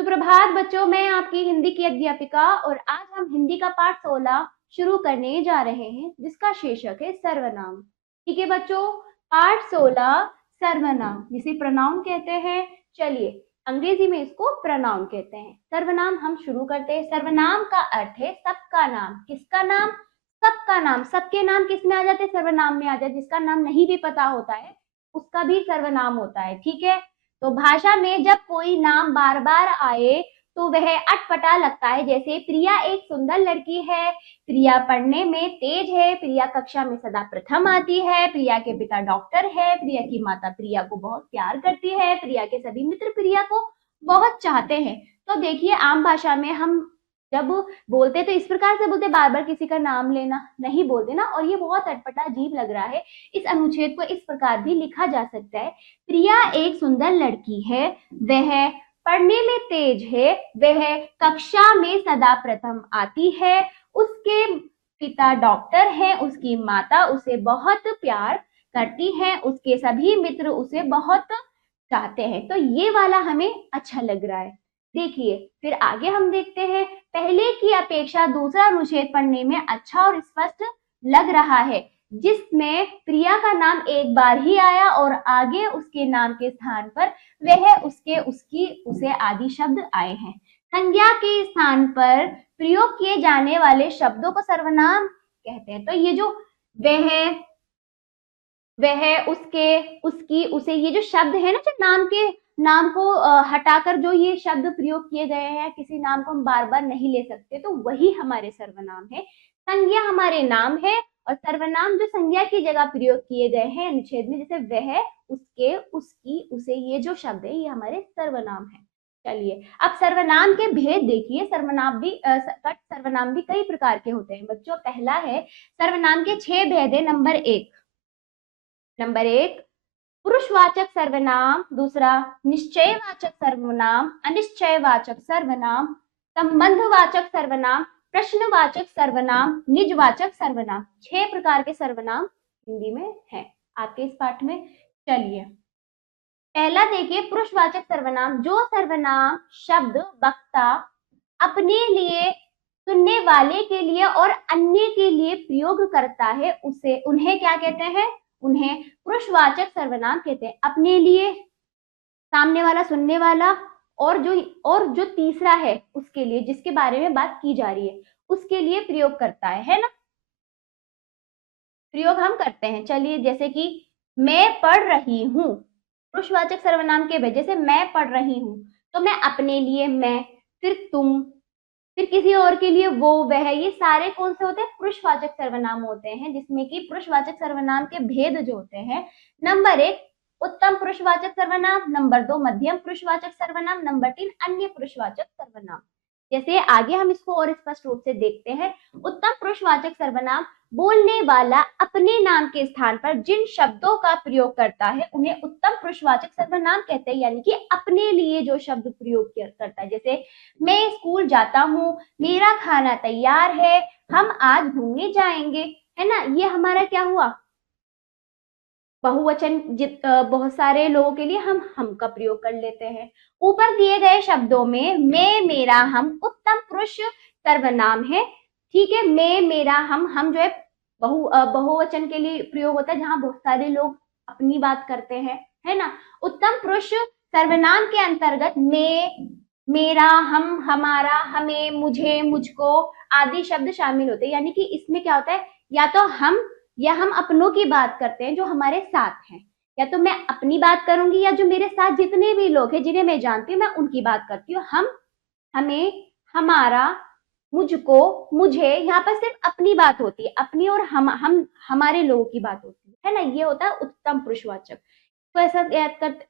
सुप्रभात बच्चों, मैं आपकी हिंदी की अध्यापिका और आज हम हिंदी का पाठ 16 शुरू करने जा रहे हैं जिसका शीर्षक है सर्वनाम। ठीक है बच्चों, पाठ 16 सर्वनाम जिसे प्रोनाउन कहते हैं। चलिए, अंग्रेजी में इसको प्रोनाउन कहते हैं। सर्वनाम हम शुरू करते हैं। सर्वनाम का अर्थ है सबका नाम। किसका नाम? सबका नाम। सबके नाम किस में आ जाते हैं? सर्वनाम में आ जाते। जिसका नाम नहीं भी पता होता है उसका भी सर्वनाम होता है। ठीक है, तो भाषा में जब कोई नाम बार बार आए तो वह अटपटा लगता है। जैसे प्रिया एक सुंदर लड़की है, प्रिया पढ़ने में तेज है, प्रिया कक्षा में सदा प्रथम आती है, प्रिया के पिता डॉक्टर है, प्रिया की माता प्रिया को बहुत प्यार करती है, प्रिया के सभी मित्र प्रिया को बहुत चाहते हैं। तो देखिए, आम भाषा में हम जब बोलते तो इस प्रकार से बोलते, बार बार किसी का नाम लेना नहीं बोलते ना। और ये बहुत अटपटा अजीब लग रहा है। इस अनुच्छेद को इस प्रकार भी लिखा जा सकता है। प्रिया एक सुंदर लड़की है, वह पढ़ने में तेज है, वह कक्षा में सदा प्रथम आती है, उसके पिता डॉक्टर है, उसकी माता उसे बहुत प्यार करती है, उसके सभी मित्र उसे बहुत चाहते हैं। तो ये वाला हमें अच्छा लग रहा है। देखिए, फिर आगे हम देखते हैं। पहले की अपेक्षा दूसरा अनुच्छेद पढ़ने में अच्छा और स्पष्ट लग रहा है, जिसमें प्रिया का नाम एक बार ही आया और आगे उसके नाम के स्थान पर वह, उसके, उसकी, उसे आदि शब्द आए हैं। संज्ञा के स्थान पर प्रयोग किए जाने वाले शब्दों को सर्वनाम कहते हैं। तो ये जो वह, उसके, उसकी, उसे, ये जो शब्द है ना, जो नाम को हटाकर जो ये शब्द प्रयोग किए गए हैं, किसी नाम को हम बार बार नहीं ले सकते, तो वही हमारे सर्वनाम है। संज्ञा हमारे नाम है और सर्वनाम जो संज्ञा की जगह प्रयोग किए गए हैं अनुच्छेद में, जैसे वह, उसके, उसकी, उसे, ये जो शब्द है ये हमारे सर्वनाम है। चलिए, अब सर्वनाम के भेद देखिए। सर्वनाम भी कई प्रकार के होते हैं बच्चों। पहला है, सर्वनाम के 6 भेद है। नंबर एक, पुरुषवाचक सर्वनाम। दूसरा, निश्चयवाचक सर्वनाम, अनिश्चयवाचक सर्वनाम, संबंधवाचक सर्वनाम, प्रश्नवाचक सर्वनाम, निजवाचक सर्वनाम। 6 प्रकार के सर्वनाम हिंदी में हैं आपके इस पाठ में। चलिए, पहला देखिए, पुरुषवाचक सर्वनाम। जो सर्वनाम शब्द वक्ता अपने लिए, सुनने वाले के लिए और अन्य के लिए प्रयोग करता है उन्हें क्या कहते हैं? उन्हें पुरुषवाचक सर्वनाम कहते हैं। अपने लिए, सामने वाला, सुनने वाला, और जो तीसरा है उसके लिए, जिसके बारे में बात की जा रही है उसके लिए प्रयोग करता है ना, प्रयोग हम करते हैं। चलिए, जैसे कि मैं पढ़ रही हूँ, पुरुषवाचक सर्वनाम के वजह से मैं पढ़ रही हूँ, तो मैं अपने लिए मैं, फिर तुम, फिर किसी और के लिए वो, वह, ये सारे कौन से होते हैं? पुरुषवाचक सर्वनाम होते हैं, जिसमें कि पुरुषवाचक सर्वनाम के भेद जो होते हैं, नंबर 1 उत्तम पुरुषवाचक सर्वनाम, नंबर 2 मध्यम पुरुषवाचक सर्वनाम, नंबर 3 अन्य पुरुषवाचक सर्वनाम। जैसे आगे हम इसको और स्पष्ट रूप से देखते हैं। उत्तम पुरुषवाचक सर्वनाम, बोलने वाला अपने नाम के स्थान पर जिन शब्दों का प्रयोग करता है उन्हें उत्तम पुरुषवाचक सर्वनाम कहते हैं। यानी कि अपने लिए जो शब्द प्रयोग करता है, जैसे मैं स्कूल जाता हूँ, मेरा खाना तैयार है, हम आज घूमने जाएंगे, है ना। ये हमारा क्या हुआ? बहुवचन। बहुत सारे लोगों के लिए हम का प्रयोग कर लेते हैं। ऊपर दिए गए शब्दों में मैं, मेरा, हम उत्तम पुरुष सर्वनाम है। ठीक है, मैं, मेरा, हम जो है बहुवचन के लिए प्रयोग होता है, जहां बहुत सारे लोग अपनी बात करते हैं, है ना। उत्तम पुरुष सर्वनाम के अंतर्गत मैं, मेरा, हम, हमारा, हमें, मुझे, मुझको आदि शब्द शामिल होते हैं। यानी कि इसमें क्या होता है, या हम अपनों की बात करते हैं जो हमारे साथ हैं, या तो मैं अपनी बात करूंगी, या जो मेरे साथ जितने भी लोग हैं जिन्हें मैं जानती हूँ मैं उनकी बात करती हूँ। हम, हमें, हमारा, मुझको, मुझे, यहाँ पर सिर्फ अपनी बात होती है। अपनी और हम हमारे लोगों की बात होती है ना। ये होता है उत्तम पुरुषवाचक। तो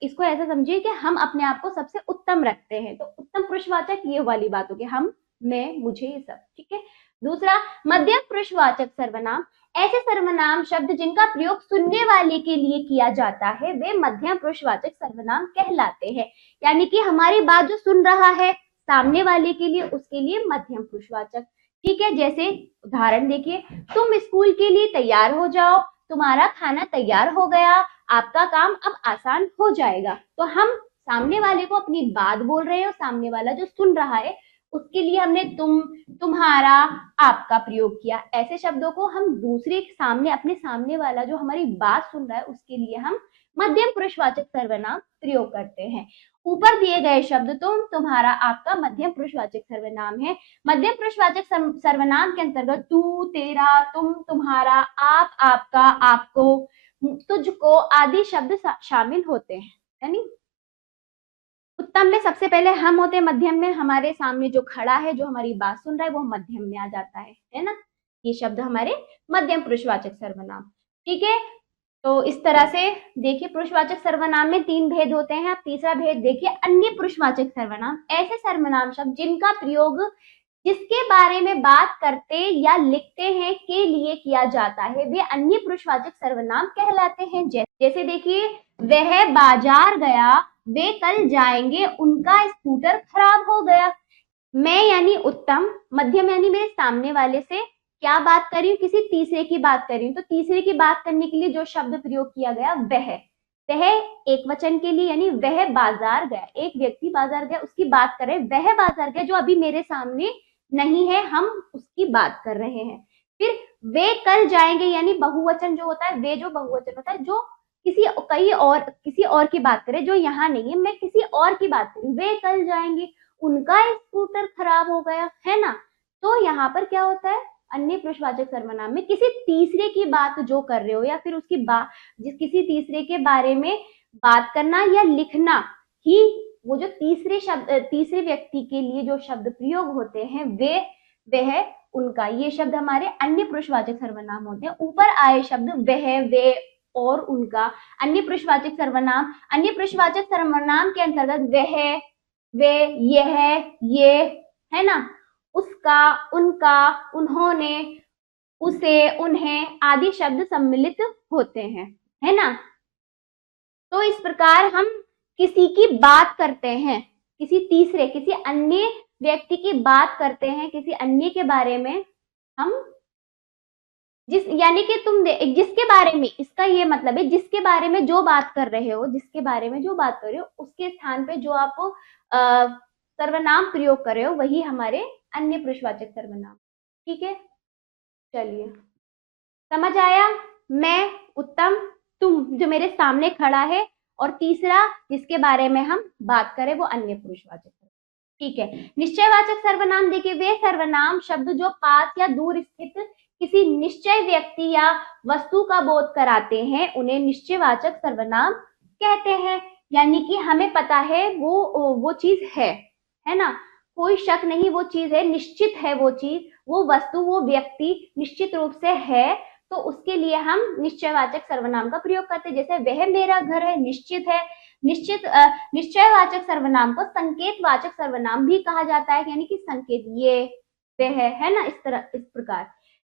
इसको ऐसा समझिए कि हम अपने आप को सबसे उत्तम रखते हैं, तो उत्तम पुरुषवाचक ये वाली बात होगी, हम, मैं, मुझे, ये सब। ठीक है। दूसरा, मध्यम पुरुषवाचक सर्वनाम। ऐसे सर्वनाम शब्द जिनका प्रयोग सुनने वाले के लिए किया जाता है वे मध्यम पुरुषवाचक सर्वनाम कहलाते हैं। यानी कि हमारी बात जो सुन रहा है सामने वाले के लिए, उसके लिए मध्यम पुरुषवाचक। ठीक है, जैसे उदाहरण देखिए, तुम स्कूल के लिए तैयार हो जाओ, तुम्हारा खाना तैयार हो गया, आपका काम अब आसान हो जाएगा। तो हम सामने वाले को अपनी बात बोल रहे हो, सामने वाला जो सुन रहा है उसके लिए हमने तुम, तुम्हारा, आपका प्रयोग किया। ऐसे शब्दों को हम दूसरे के सामने, अपने सामने वाला जो हमारी बात सुन रहा है उसके लिए हम मध्यम पुरुषवाचक सर्वनाम प्रयोग करते हैं। ऊपर दिए गए शब्द तुम, तुम्हारा, आपका मध्यम पुरुषवाचक सर्वनाम है। मध्यम पुरुषवाचक सर्वनाम के अंतर्गत तू, तेरा, तुम, तुम्हारा, आप, आपका, आपको, तुझको आदि शब्द शामिल होते हैं। यानी उत्तम में सबसे पहले हम होते हैं, मध्यम में हमारे सामने जो खड़ा है, जो हमारी बात सुन रहा है, वो मध्यम में आ जाता है ना। ये शब्द हमारे मध्यम पुरुषवाचक सर्वनाम। ठीक है, तो इस तरह से देखिए पुरुषवाचक सर्वनाम में 3 भेद होते हैं। अब तीसरा भेद देखिए अन्य पुरुषवाचक सर्वनाम। ऐसे सर्वनाम शब्द जिनका प्रयोग जिसके बारे में बात करते या लिखते हैं के लिए किया जाता है, वे अन्य पुरुषवाचक सर्वनाम कहलाते हैं। जैसे देखिए, वह बाजार गया, वे कल जाएंगे, उनका स्कूटर खराब हो गया। मैं यानी उत्तम, मध्यम यानी मेरे सामने वाले से क्या बात कर रही हूँ, किसी तीसरे की बात कर रही हूँ। तो तीसरे की बात करने के लिए जो शब्द प्रयोग किया गया वह एक वचन के लिए, यानी वह बाजार गया, एक व्यक्ति बाजार गया, उसकी बात कर रहे हैं। वह बाजार गया जो अभी मेरे सामने नहीं है, हम उसकी बात कर रहे हैं। फिर वे कल जाएंगे, यानी बहुवचन जो होता है, वे जो बहुवचन होता है, जो किसी और की बात करे जो यहाँ नहीं है, मैं किसी और की बात करूँ। वे कल जाएंगे, उनका स्कूटर खराब हो गया, है ना। तो यहाँ पर क्या होता है, अन्य पुरुषवाचक सर्वनाम में किसी तीसरे की बात जो कर रहे हो या फिर उसकी बात, किसी तीसरे के बारे में बात करना या लिखना ही, वो जो तीसरे व्यक्ति के लिए जो शब्द प्रयोग होते हैं वह उनका, ये शब्द हमारे अन्य पुरुषवाचक सर्वनाम होते हैं। ऊपर आए शब्द वह, वे और उनका अन्य पुरुषवाचक सर्वनाम। अन्य पुरुषवाचक सर्वनाम के अंतर्गत वह, वे, यह, ये, है ना, उसका, उनका, उन्होंने, उसे, उन्हें आदि शब्द सम्मिलित होते हैं, है ना। तो इस प्रकार हम किसी की बात करते हैं, किसी अन्य व्यक्ति की बात करते हैं, किसी अन्य के बारे में हम यानी कि जिसके बारे में, इसका ये मतलब है जिसके बारे में जो बात कर रहे हो, जिसके बारे में जो बात कर रहे हो, उसके स्थान पे जो आप सर्वनाम प्रयोग कर रहे हो वही हमारे अन्य पुरुषवाचक सर्वनाम। ठीक है, चलिए समझ आया। मैं, उत्तम, तुम जो मेरे सामने खड़ा है, और तीसरा जिसके बारे में हम बात करें वो अन्य पुरुषवाचक। ठीक है, निश्चयवाचक सर्वनाम देखिए, वे सर्वनाम शब्द जो पास या दूर स्थित किसी निश्चय व्यक्ति या वस्तु का बोध कराते हैं उन्हें निश्चयवाचक सर्वनाम कहते हैं। यानी कि हमें पता है वो चीज है ना, कोई शक नहीं, वो चीज है, निश्चित है वो चीज, वो वस्तु, वो व्यक्ति निश्चित रूप से है, तो उसके लिए हम निश्चयवाचक सर्वनाम का प्रयोग करते हैं। जैसे वह मेरा घर है, निश्चित है। निश्चयवाचक सर्वनाम को संकेतवाचक सर्वनाम भी कहा जाता है, यानी कि संकेत, ये, वह, है ना, इस प्रकार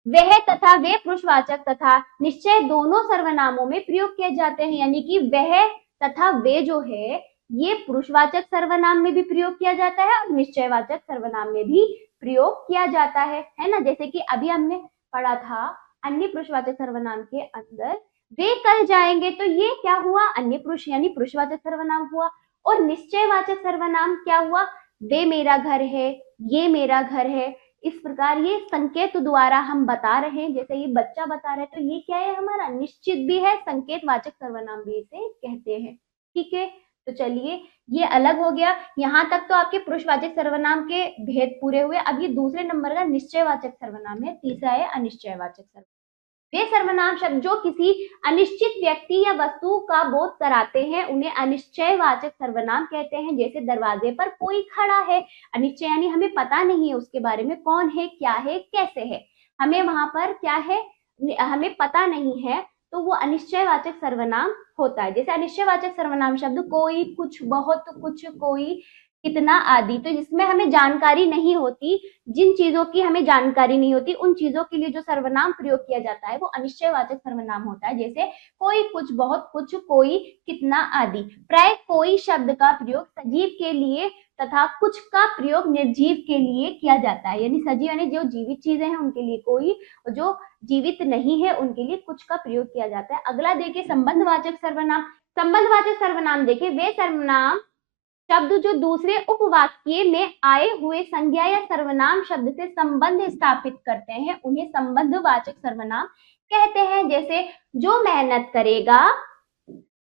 वह तथा वे पुरुषवाचक तथा निश्चय दोनों सर्वनामों में प्रयोग किए जाते हैं। यानी कि वह तथा वे जो है ये पुरुषवाचक सर्वनाम में भी प्रयोग किया जाता है और निश्चयवाचक सर्वनाम में भी प्रयोग किया जाता है ना। जैसे कि अभी हमने पढ़ा था अन्य पुरुषवाचक सर्वनाम के अंदर वे कल जाएंगे, तो ये क्या हुआ, अन्य पुरुष यानी पुरुषवाचक सर्वनाम हुआ। और निश्चयवाचक सर्वनाम क्या हुआ, वे मेरा घर है, ये मेरा घर है। इस प्रकार ये संकेत द्वारा हम बता रहे हैं, जैसे ये बच्चा बता रहे हैं, तो ये क्या है हमारा निश्चित भी है, संकेतवाचक सर्वनाम भी इसे कहते हैं। ठीक है, तो चलिए ये अलग हो गया। यहाँ तक तो आपके पुरुषवाचक सर्वनाम के भेद पूरे हुए। अब ये दूसरे नंबर का निश्चयवाचक सर्वनाम है, तीसरा है अनिश्चयवाचक सर्वनाम। वे सर्वनाम शब्द जो किसी अनिश्चित व्यक्ति या वस्तु का बोध कराते हैं उन्हें अनिश्चयवाचक सर्वनाम कहते हैं। जैसे दरवाजे पर कोई खड़ा है, अनिश्चय यानी हमें पता नहीं है उसके बारे में, कौन है, क्या है, कैसे है, हमें वहां पर क्या है, हमें पता नहीं है, तो वो अनिश्चयवाचक सर्वनाम होता है। जैसे अनिश्चयवाचक सर्वनाम शब्द कोई, कुछ, बहुत, कुछ, कोई, कितना आदि, तो जिसमें हमें जानकारी नहीं होती, जिन चीजों की हमें जानकारी नहीं होती उन चीजों के लिए जो सर्वनाम प्रयोग किया जाता है वो अनिश्चयवाचक सर्वनाम होता है। जैसे कोई, कुछ, बहुत, कुछ, कोई, कितना आदि। प्राय कोई शब्द का प्रयोग सजीव के लिए तथा कुछ का प्रयोग निर्जीव के लिए किया जाता है। यानी सजीव यानी जो जीवित चीजें हैं उनके लिए कोई, और जो जीवित नहीं है उनके लिए कुछ का प्रयोग किया जाता है। अगला देखिए संबंधवाचक सर्वनाम। संबंधवाचक सर्वनाम देखिए, वे सर्वनाम शब्द जो दूसरे उपवाक्य में आए हुए संज्ञा या सर्वनाम शब्द से संबंध स्थापित करते हैं उन्हें संबंधवाचक सर्वनाम कहते हैं। जैसे जो मेहनत करेगा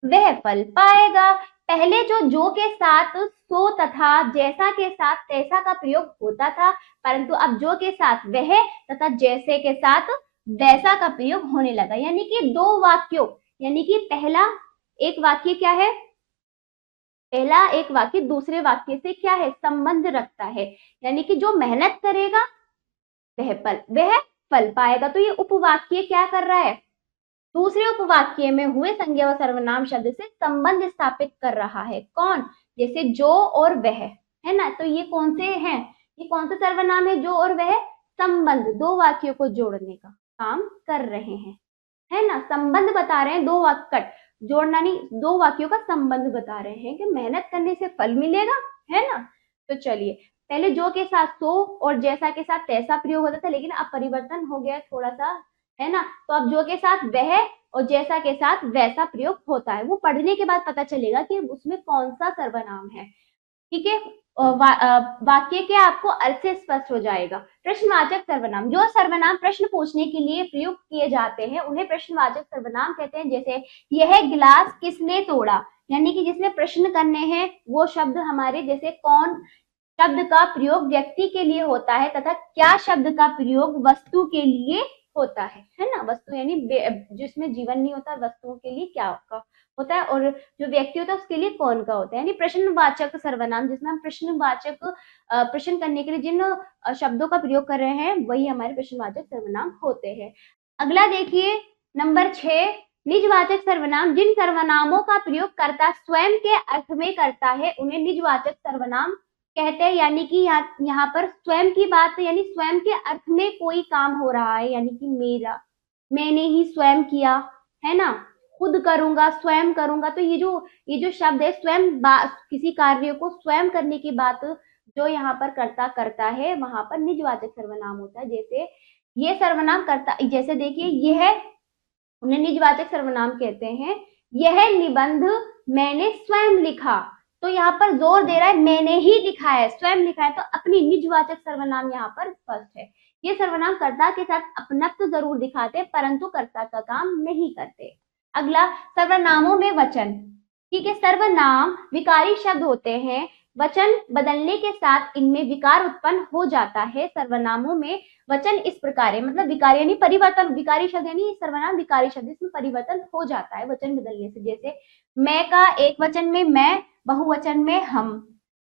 वह फल पाएगा। पहले जो के साथ सो तथा जैसा के साथ तैसा का प्रयोग होता था, परंतु अब जो के साथ वह तथा जैसे के साथ वैसा का प्रयोग होने लगा। यानी कि दो वाक्यों, यानी कि पहला एक वाक्य क्या है, पहला एक वाक्य दूसरे वाक्य से क्या है, संबंध रखता है। यानी कि जो मेहनत करेगा वह फल पाएगा। तो ये उपवाक्य क्या कर रहा है, दूसरे उपवाक्य में हुए संज्ञा व सर्वनाम शब्द से संबंध स्थापित कर रहा है। कौन, जैसे जो और वह, है ना। तो ये कौन से हैं, ये कौन सा सर्वनाम है, जो और वह संबंध, दो वाक्यों को जोड़ने का काम कर रहे हैं, है ना। संबंध बता रहे हैं, दो वाक्य जोड़ना नहीं, दो वाक्यों का संबंध बता रहे हैं कि मेहनत करने से फल मिलेगा, है ना। तो चलिए, पहले जो के साथ सो और जैसा के साथ तैसा प्रयोग होता था, लेकिन अब परिवर्तन हो गया थोड़ा सा, है ना। तो अब जो के साथ वह और जैसा के साथ वैसा प्रयोग होता है। वो पढ़ने के बाद पता चलेगा कि उसमें कौन सा सर्वनाम है, ठीक है। वाक्य के आपको अर्थ से स्पष्ट हो जाएगा। प्रश्नवाचक सर्वनाम, जो सर्वनाम प्रश्न पूछने के लिए प्रयुक्त किए जाते हैं उन्हें प्रश्नवाचक सर्वनाम कहते हैं। जैसे यह गिलास किसने तोड़ा, यानी कि जिसमें प्रश्न करने हैं वो शब्द हमारे, जैसे कौन शब्द का प्रयोग व्यक्ति के लिए होता है तथा क्या शब्द का प्रयोग वस्तु के लिए होता है ना। वस्तु यानी जिसमें जीवन नहीं होता, वस्तुओं के लिए क्या का होता है, और जो व्यक्ति होता है उसके लिए कौन का होता है। यानी प्रश्नवाचक सर्वनाम, जिसमें हम प्रश्नवाचक प्रश्न करने के लिए जिन शब्दों का प्रयोग कर रहे हैं वही हमारे प्रश्नवाचक सर्वनाम होते हैं। अगला देखिए नंबर 6, निजवाचक सर्वनाम, जिन सर्वनामों का प्रयोग कर्ता स्वयं के अर्थ में करता है उन्हें निजवाचक सर्वनाम कहते हैं। यानी कि यहाँ पर स्वयं की बात, यानी स्वयं के अर्थ में कोई काम हो रहा है, यानी कि मेरा, मैंने ही स्वयं किया, है ना, खुद करूंगा, स्वयं करूंगा। तो ये जो शब्द है स्वयं, किसी कार्य को स्वयं करने की बात जो यहाँ पर करता करता है वहां पर निजवाचक सर्वनाम होता है। जैसे ये सर्वनाम करता, जैसे देखिए यह, उन्हें निजवाचक सर्वनाम कहते हैं। यह निबंध मैंने स्वयं लिखा, तो यहाँ पर जोर दे रहा है मैंने ही लिखा है, स्वयं लिखा है, तो अपनी निजवाचक सर्वनाम यहाँ पर स्पष्ट है। ये सर्वनाम कर्ता के साथ अपनत्व जरूर दिखाते परंतु कर्ता का काम नहीं करते। अगला, सर्वनामों में वचन, ठीक है। सर्वनाम विकारी शब्द होते हैं, वचन बदलने के साथ इनमें विकार उत्पन्न हो जाता है। सर्वनामों में वचन इस प्रकार है, मतलब विकारी यानी परिवर्तन, विकारी शब्द यानी सर्वनाम विकारी शब्द, इसमें परिवर्तन हो जाता है वचन बदलने से। जैसे मैं का एक वचन में मैं, बहुवचन में हम,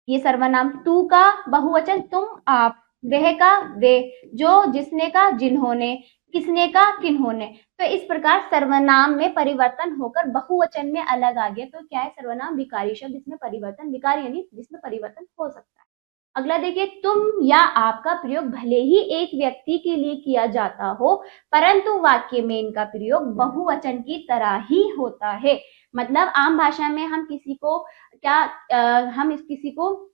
ये सर्वनाम। तू का बहुवचन तुम आप, वह का वे, जो जिसने का जिन्होंने, किसने का किन्होंने। तो इस प्रकार सर्वनाम में परिवर्तन होकर बहुवचन में अलग आ गया, तो क्या है, सर्वनाम विकारी शब्द, जिसमें परिवर्तन, विकारी यानी जिसमें परिवर्तन हो सकता है। अगला देखिए, तुम या आपका प्रयोग भले ही एक व्यक्ति के लिए किया जाता हो परंतु वाक्य में इनका प्रयोग बहुवचन की तरह ही होता है। मतलब आम भाषा में हम किसी को क्या, हम किसी को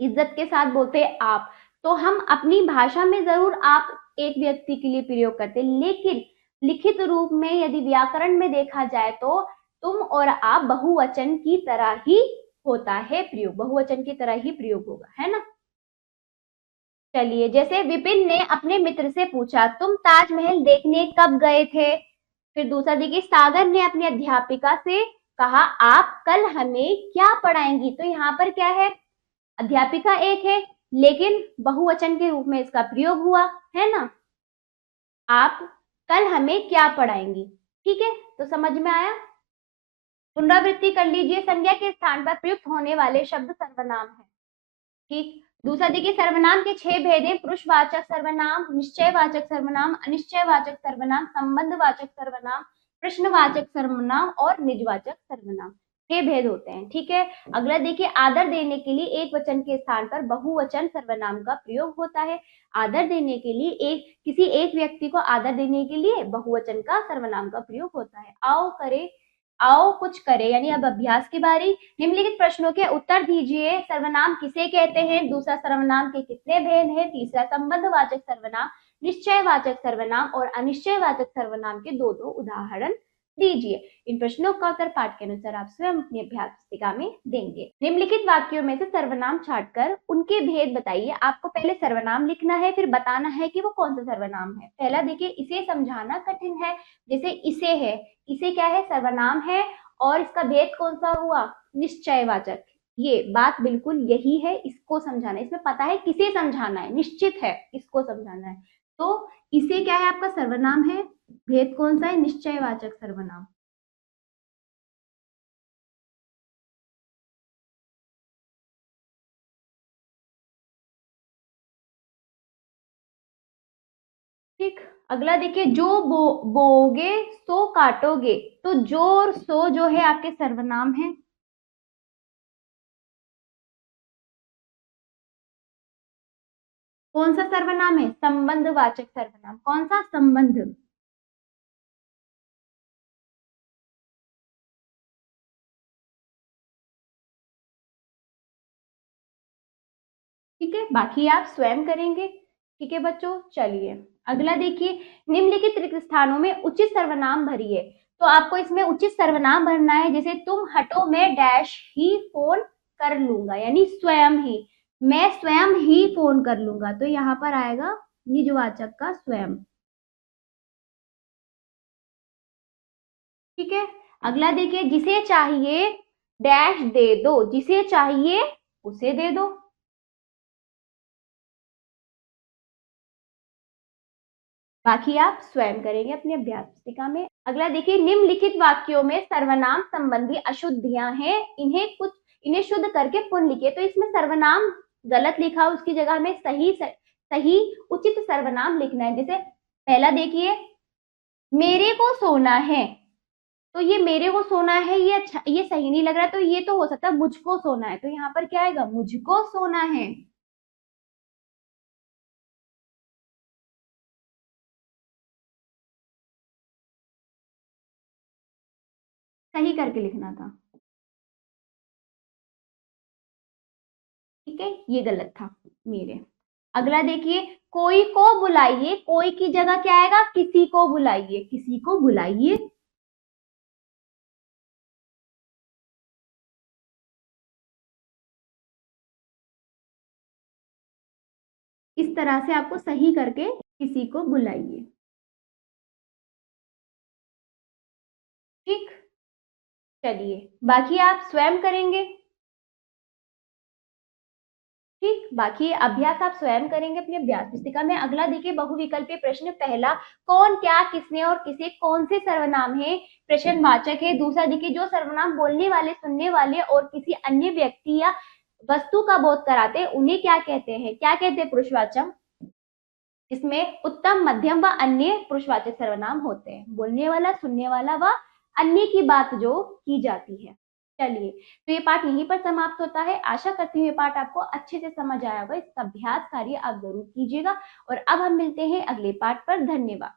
इज्जत के साथ बोलते हैं आप, तो हम अपनी भाषा में जरूर आप एक व्यक्ति के लिए प्रयोग करते हैं, लेकिन लिखित रूप में यदि व्याकरण में देखा जाए तो तुम और आप बहुवचन की तरह ही होता है प्रयोग, बहुवचन की तरह ही प्रयोग होगा, है ना। चलिए, जैसे विपिन ने अपने मित्र से पूछा तुम ताजमहल देखने कब गए थे। फिर दूसरा देखिए, सागर ने अपनी अध्यापिका से कहा आप कल हमें क्या पढ़ाएंगी। तो यहाँ पर क्या है, अध्यापिका एक है लेकिन बहुवचन के रूप में इसका प्रयोग हुआ, है ना। आप कल हमें क्या पढ़ाएंगी, ठीक है। तो समझ में आया, पुनरावृत्ति कर लीजिए। संज्ञा के स्थान पर प्रयुक्त होने वाले शब्द सर्वनाम है, ठीक। दूसरा देखिए, सर्वनाम के 6 भेद हैं, पुरुषवाचक सर्वनाम, निश्चयवाचक सर्वनाम, अनिश्चयवाचक सर्वनाम, संबंधवाचक सर्वनाम, प्रश्नवाचक सर्वनाम और निजवाचक सर्वनाम। 6 भेद होते हैं, ठीक है। अगला देखिए, आदर देने के लिए एक वचन के स्थान पर बहुवचन सर्वनाम का प्रयोग होता है। आदर देने के लिए किसी एक व्यक्ति को आदर देने के लिए बहुवचन का सर्वनाम का प्रयोग होता है। आओ करे, आओ कुछ करे, यानी अब अभ्यास की बारी। निम्नलिखित प्रश्नों के उत्तर दीजिए। सर्वनाम किसे कहते हैं, दूसरा सर्वनाम के कितने भेद हैं, तीसरा संबंधवाचक सर्वनाम, निश्चयवाचक सर्वनाम और अनिश्चयवाचक सर्वनाम के 2-2 उदाहरण दीजिए। इन प्रश्नों का उत्तर पाठ के अनुसार आप स्वयं अपनी अभ्यास पुस्तिका में देंगे। निम्नलिखित वाक्यों में से सर्वनाम छांटकर उनके भेद बताइए। आपको पहले सर्वनाम लिखना है, फिर बताना है कि वो कौन सा सर्वनाम है। पहला देखिए, इसे समझाना कठिन है। जैसे इसे है, इसे क्या है? सर्वनाम है। और इसका भेद कौन सा हुआ? निश्चयवाचक। ये बात बिल्कुल यही है, इसको समझाना है। इसमें पता है किसे समझाना है, निश्चित है किसको समझाना है। तो इसे क्या है? आपका सर्वनाम है। भेद कौन सा है? निश्चयवाचक सर्वनाम। ठीक। अगला देखिए, जो बोओगे सो काटोगे। तो जो और सो जो है आपके सर्वनाम है। कौन सा सर्वनाम है? संबंधवाचक सर्वनाम। कौन सा? संबंध। ठीक है, बाकी आप स्वयं करेंगे। ठीक है बच्चों, चलिए अगला देखिए, निम्नलिखित रिक्त स्थानों में उचित सर्वनाम भरिए। तो आपको इसमें उचित सर्वनाम भरना है। जैसे तुम हटो, मैं डैश ही फोन कर लूंगा, यानी स्वयं ही। मैं स्वयं ही फोन कर लूंगा, तो यहाँ पर आएगा निजवाचक का स्वयं। ठीक है, अगला देखिए, जिसे चाहिए डैश दे दो। जिसे चाहिए उसे दे दो। बाकी आप स्वयं करेंगे अपनी अभ्यास पुस्तिका में। अगला देखिए, निम्नलिखित वाक्यों में सर्वनाम संबंधी अशुद्धियां हैं, इन्हें शुद्ध करके पुनः लिखिए। तो इसमें सर्वनाम गलत लिखा, उसकी जगह में सही उचित सर्वनाम लिखना है। जैसे पहला देखिए, मेरे को सोना है। तो ये मेरे को सोना है, ये अच्छा, ये सही नहीं लग रहा है। तो ये तो हो सकता है मुझको सोना है। तो यहाँ पर क्या आएगा? मुझको सोना है। सही करके लिखना था। ठीक है, ये गलत था मेरे। अगला देखिए, कोई को बुलाइए। कोई की जगह क्या आएगा? किसी को बुलाइए। किसी को बुलाइए। इस तरह से आपको सही करके किसी को बुलाइए। ठीक, चलिए बाकी आप स्वयं करेंगे। ठीक, बाकी अभ्यास आप स्वयं करेंगे अपनी अभ्यास पुस्तिका में। अगला देखिए, बहुविकल्पीय प्रश्न। पहला, कौन, क्या, किसने और किसे कौन से सर्वनाम है? प्रश्नवाचक है। दूसरा देखिए, जो सर्वनाम बोलने वाले, सुनने वाले और किसी अन्य व्यक्ति या वस्तु का बोध कराते हैं उन्हें क्या कहते हैं? क्या कहते हैं? पुरुषवाचक। इसमें उत्तम, मध्यम व अन्य पुरुषवाचक सर्वनाम होते हैं। बोलने वाला, सुनने वाला व अन्य की बात जो की जाती है। चलिए, तो ये पाठ यहीं पर समाप्त होता है। आशा करती हूँ ये पाठ आपको अच्छे से समझ आया होगा। इसका अभ्यास कार्य आप जरूर कीजिएगा। और अब हम मिलते हैं अगले पाठ पर। धन्यवाद।